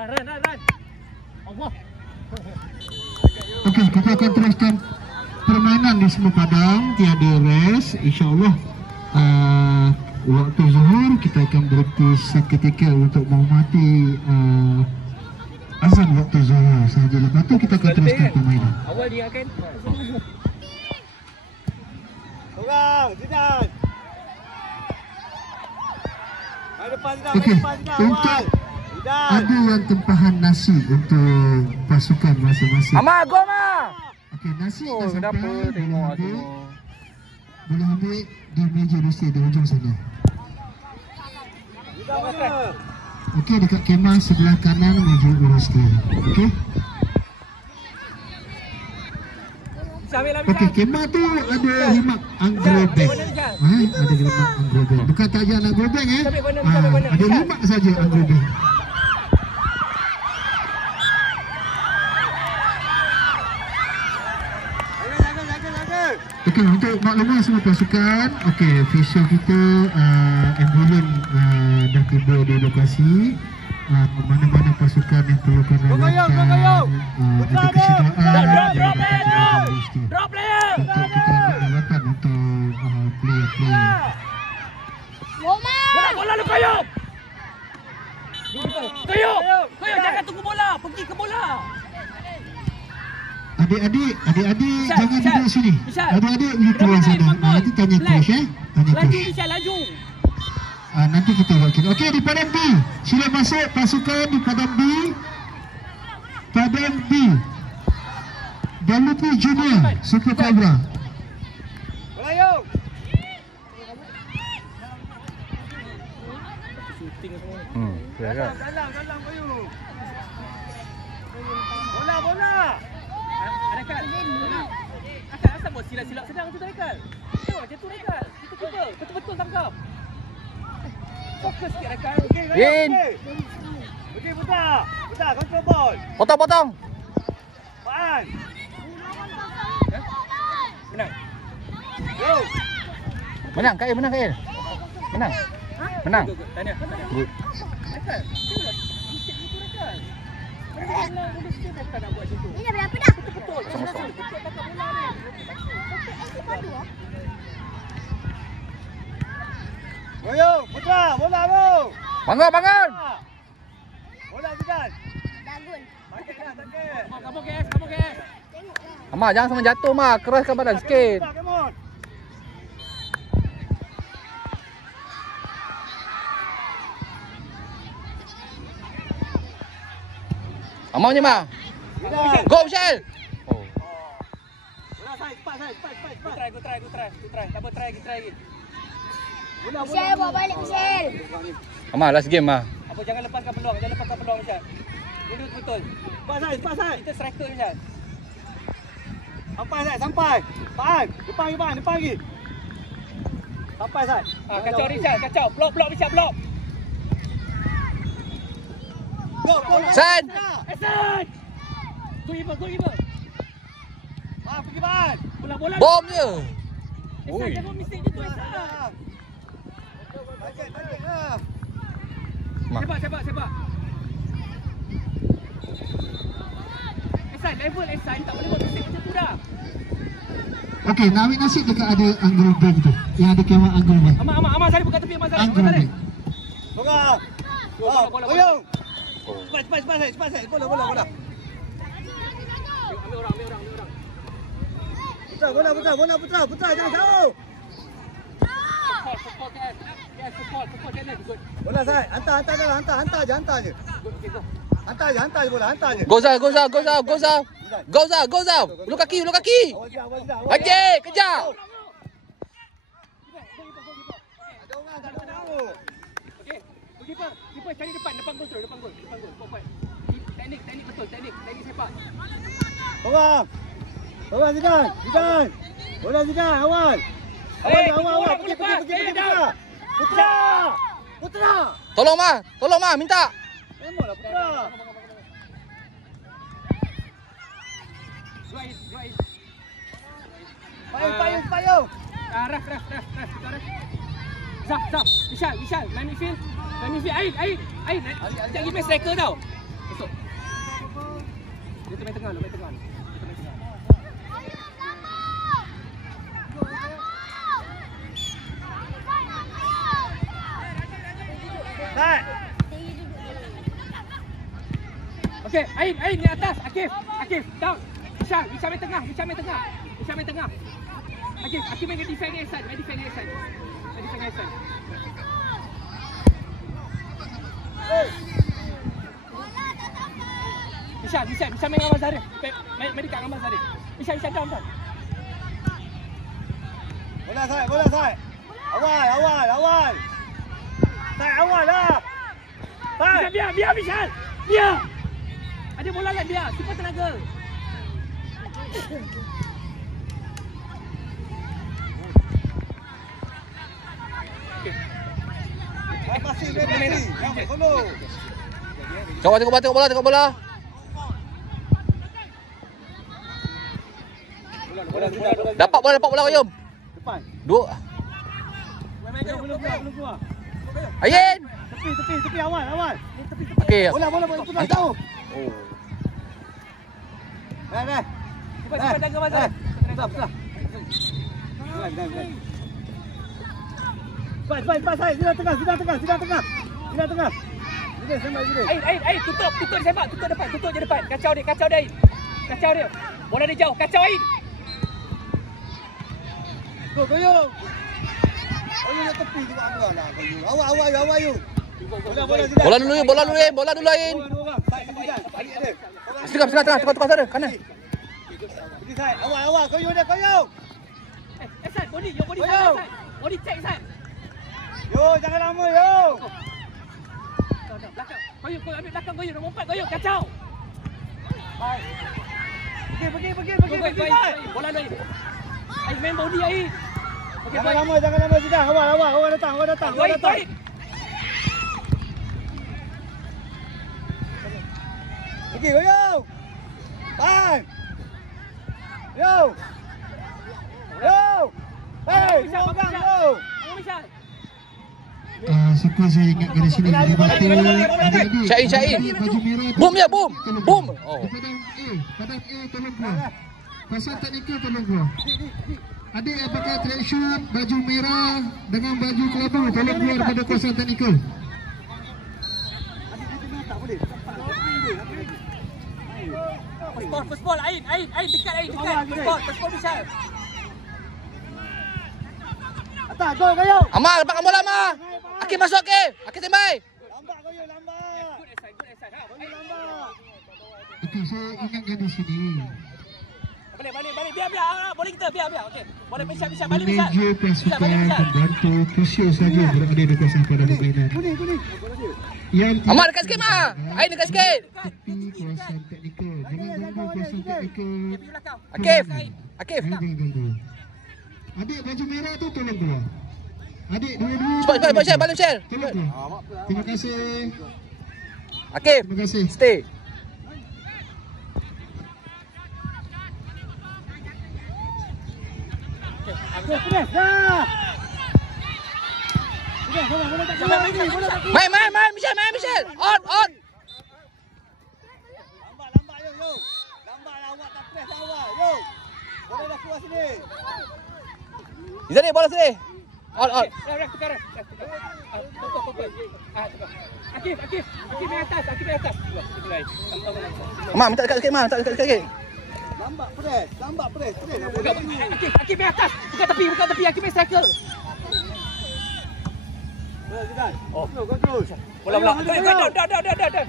Run. Allah. Okey, kita akan teruskan permainan di semua padang, tiada rest. InsyaAllah waktu zuhur kita akan berhenti seketika untuk menghormati azan waktu zuhur sahaja. Lepas tu kita akan teruskan permainan. Awal dia akan. Orang, Zidane. Okey, untuk ada yang tempahan nasi untuk pasukan masing-masing. Ama, go Ma. Okey, nasi Oh, dah kenapa sampai. tengok Boleh ambil di meja Rusia di hujung sana. Okey, dekat kemah sebelah kanan meja Rusia. Okey. Okey, kemah tu ada himak anggrobek. Ada himak anggrobek. Bukan tajan anggrobek ada himak saja anggrobek. Okey, untuk maklumat semua pasukan, okey, official kita ambulans dah tiba di lokasi. Mana-mana pasukan yang perlukan rawatan, ada kesedaran Drop player. untuk kita ambil rawatan untuk player-player. Bola lu koyok. Koyok, jangan tunggu bola, pergi ke bola. Adik-adik Michal, jangan duduk sini. Michal. Adik-adik you keluar sana. Nanti tanya coach tanya Laju coach. Michal, laju. Nanti kita wakil. Okey, di padang B. Sila masuk pasukan di padang B. Padang B. WP Junior, Super Cobra. Melayung. Dalam kayu. Bola. Adakah? Asal buat silap-silap sedang tu Rekal. Tengok macam tu Rekal. Itu kita. Betul-betul tangkap. Fokus sikit Rekal. Win. Okey, putar, control ball. Potong. Faan. Menang. Go. Menang Kail. Menang. Tanya. Good. Rekal. Tengoklah. Mesti itu Rekal. Kalau boleh sikit Rekal nak buat macam tu. Ini dah berapa dah? Betul. Betul tangkap bola ni. Goyong, putra, bola tu. Bangun. Bola Zidane. Dagun. Pakai dah, pakai. Kamu guys. Amar jangan sampai jatuh Mar, keraskan badan sikit. Come on. Amar je Mar. Zidane. Go Michelle. Oh. Bola saya, cepat. Go try. Tak apa, try lagi. Bola. Michelle bawa balik Michelle. Amar last game Mar. Apa jangan lepaskan peluang Michal. Mundur betul. Cepat saya. Kita striker Michal. Sampai. Faan. Depan lagi. Sampai saya. Kacau Michal, kacau. Blok Michal, blok. Go. San. Esan. Goalkeeper. Pergi Faan. Bola. Bom je. Esan Ui. jangan mistake je tu Esan. Target. Mar. Sepak. Esan, level Esan tak boleh buat mistake macam tu dah. Okey, nak ambil nasi dekat ada anggrobek tu. Yang ada kemah anggrobek. Amar Saleh buka tepi, Amar Saleh. Anggrobek. Bola. Bola. Goyong. Oh. Cepat. Bola. Ambil orang. Putra, jangan jauh. Support kan. Yes, support kan. Good. Bola saya, hantar je. Okay, go. Hantar je bola, hantar je. Goes out. Ulu kaki. Awal dia. Haji, kejar. Ada orang tak tahu. Okey. Keeper cari depan gol. Kuat. Teknik betul, teknik sepak. Orang Zidane. Bola Zidane, awal. Awal. Pergi. Putra. Tolong Mar, minta. Memanglah Putra. Right. Payung. Ref. Zaf. Michal, main midfield. Aid. Jangan give me striker tau. Kita main tengah, main tengah. Start. Okey, Ain di atas. Akif, down. Isha main tengah. Akif main defend Ihsan. Isha main dengan Mazharif. Main dekat dengan Mazharif. Isha down. Bola Sai. Awal. Sai awal lah. Sai. Biar Vishal. Biar. Ada bola kan biar. Simpan tenaga. Pasti. Follow. Tengok bola. Dapat bola Qayyum. Depan. Dua. Belum keluar. Ain. Tepi awal. Okey. Bola ikut jauh. Oh. Dah. Simpan tenaga Mazharif. Betul. Cepat, Sai. Sudah tengah. Sudah sampai sini. Ain, tutup sembak, tutup je depan. Kacau dia Ain. Kacau dia. Bola dia jauh, kacau Ain. Go, Koyo nak tepi juga awal lah, Koyo. Awal you. Bola dulu Ain. Tengah, tukar sana, kanan. Pergi Sai, awal, Koyo dia, Koyo. Ihsan, body Koyo. Ihsan. Body check Ihsan. Yo, jangan lama, yo. Belakang. Koyo ambil belakang Koyo, nombor 4 Koyo, kacau. Pergi. Bola Ain. Ain main body Ain. Okey, Jangan lama sudah. Awal datang. Baik. Pergi, Koyo. Bang. Yo. Hey, orang yo. Vishal. Suka saya ingat dari sini adik-adik. Syain. Baju merah. Boom. Oh. Padang A tolong keluar. Pasal teknikal tolong keluar. Adik yang pakai tracksuit baju merah dengan baju kelabu tolong keluar daripada kawasan teknikal. First ball Ain dekat. First ball Vishal. Atas, go, Koyo. Amal, dapatkan bola Amal. Akif masuk Akif tembak. Lambat, Koyo, lambat. Good Ihsan. Koyo, lambat. Okey, saya ingatkan di sini. Balik. Biar. Boleh kita, biar. Okey. Boleh Vishal. Balik Vishal. Manager pasukan pembantu khusus saja berada di kawasan pada permainan. Kuning. Yang Amal dekat sikit Mak. Ain dekat sikit. tepi kawasan teknikal. Jangan ganggu kawasan teknikal. Akif. Jangan ganggu. Adik baju merah tu tolong keluar. Adik dua-dua. Cepat balik share. Tolong keluar. Terima kasih. Akif. Terima kasih. Stay. Press, dah. Sudah, bola tak keluar lagi. Main Michelle. On. Lambat, yo. Lambat lah awak tak press awal, yo. Bola dah keluar sini. Izani bola sini. On. Tukar. Tukar. Akif main atas. Mak, minta dekat sikit. Lambat press. Akif main atas. Bukan tepi. Akif main cycle. Bola Zidan. Go terus. Bola. Dah.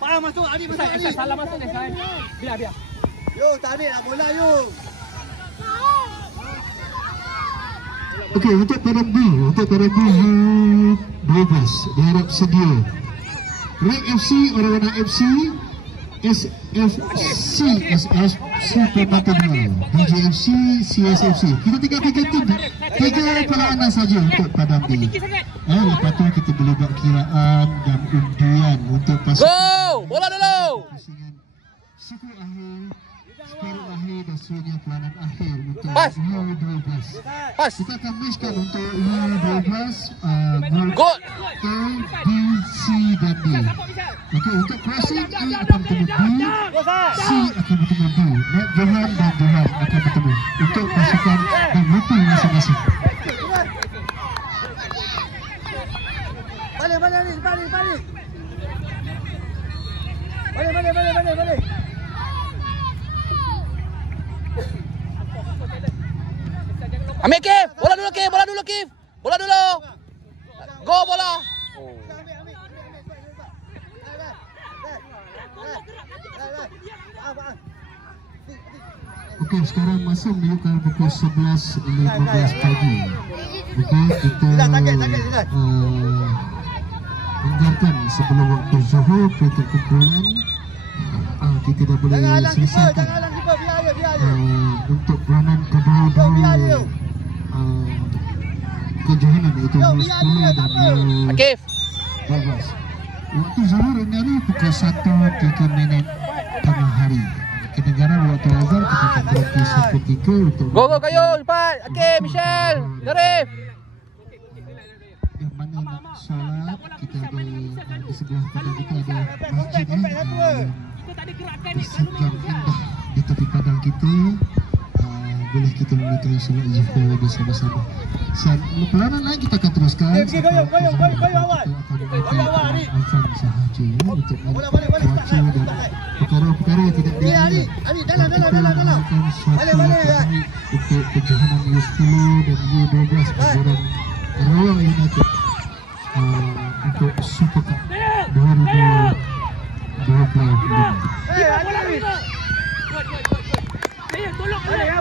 Faham masuk, Adik masuk. Ihsan, salah masuk Ihsan. Biar. Yo, tarik lah bola, yo. Okey, untuk pada B U12 diharap sedia. Rank FC, orang-orang FC, SFC Permata 2, DJFC, CSFC. Kita tinggal 3 tim, 3 pelayanan saja untuk padang B. Lepas tu kita boleh buat kiraan dan undian untuk pasukan. Go! Bola dulu. Suku akhir separuh akhir dan seterusnya peranan akhir untuk Pas. U12. Pas. Kita akan matchkan untuk U12 gol Gol. A, B, C dan D. Okey, untuk crossing A akan bertemu B, C akan bertemu D. Matt Johan dan Johan akan bertemu untuk pasukan dan mutu masing-masing. Balik. Ambil Kif. Bola dulu Kif. Bola dulu. Go bola. Okey, sekarang masa menunjukkan pukul 11.15 pagi. Okey, kita anggarkan sebelum waktu zuhur untuk kumpulan. Kita dah boleh selesaikan untuk peranan kedua-dua kejohanan iaitu U10 dan Akif. U12. Waktu zuhur ini pukul 1:03 tengah hari. Negara waktu azan kita akan berhenti seketika untuk Go kayu cepat. Akif, Michelle, Zarif. yang mana nak solat kita ada di sebelah kanan kita ada masjid bersejam indah di tepi padang kita. Boleh kita menunaikan solat zuhur bersama-sama. Peranan lain kita akan teruskan. Azan sahaja untuk cuaca dan perkara-perkara yang tidak diingat. Kita melakukan suatu terbaik untuk kejohanan U10 dan U12 kejuaraan Rawang United untuk Super Cup 2025. Tolong Arif,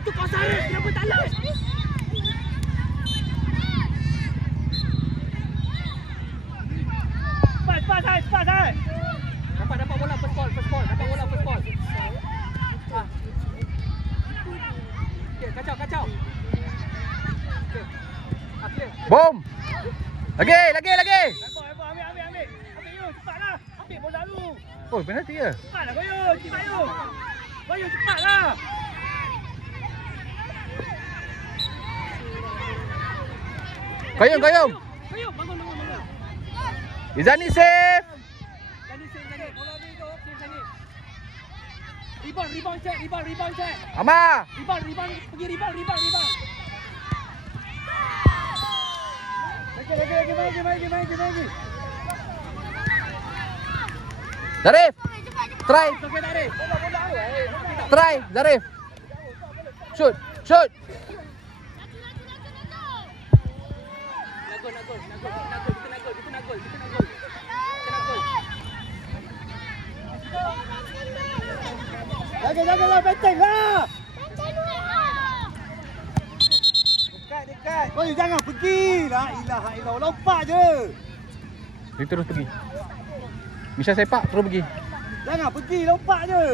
itu kau Arif, kenapa tak laut? Cepat. Dapat bola first ball. Okey, kacau. Okey. Clear. Boom. Lagi. Ambil you, cepatlah. Ambil bola lu. Oh, penalti ya. Cepatlah Bayu, cepatlah. Kayum. Bangun. Izani save. Jadi save. Bola ni tu, save. Rebound check. Ama. Rebound. Pergi rebound. Lagi. Zarif. Try. Okey tak Arif? Try, Zarif. Shoot. Nak gol. Jaga-jagalah benteng lah. Dekat. Oh, jangan pergi. La ilaha illallah. Lompat je. Dia terus pergi. Misha sepak terus pergi. Jangan pergi, lompat je.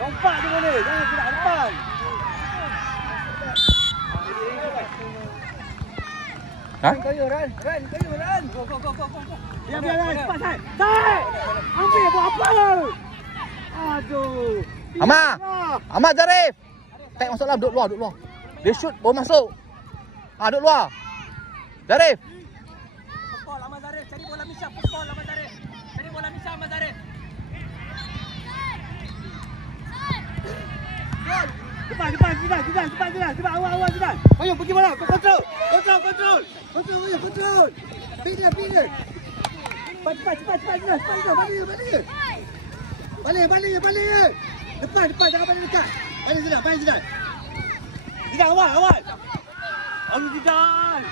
Lompat je boleh. Jangan gerak depan. Ha? Ran. Go. Biar, cepat, Sai. Ambil buat apa? Aduh. Ama Zarif. Tak masuk dalam, duduk luar. Dia shoot, baru masuk. Duduk luar. Zarif. Ball Ahmad Zarif, cari bola Misha, push ball Ahmad Zarif. Cari bola Misha Ahmad Zarif. Cepat, awal Zidane. Ayo pergi bola, kontrol. Pindah. Cepat, Zidane. Balik. Depan, jangan balik dekat. Balik Zidane. Zidane awal. Aduh Zidane.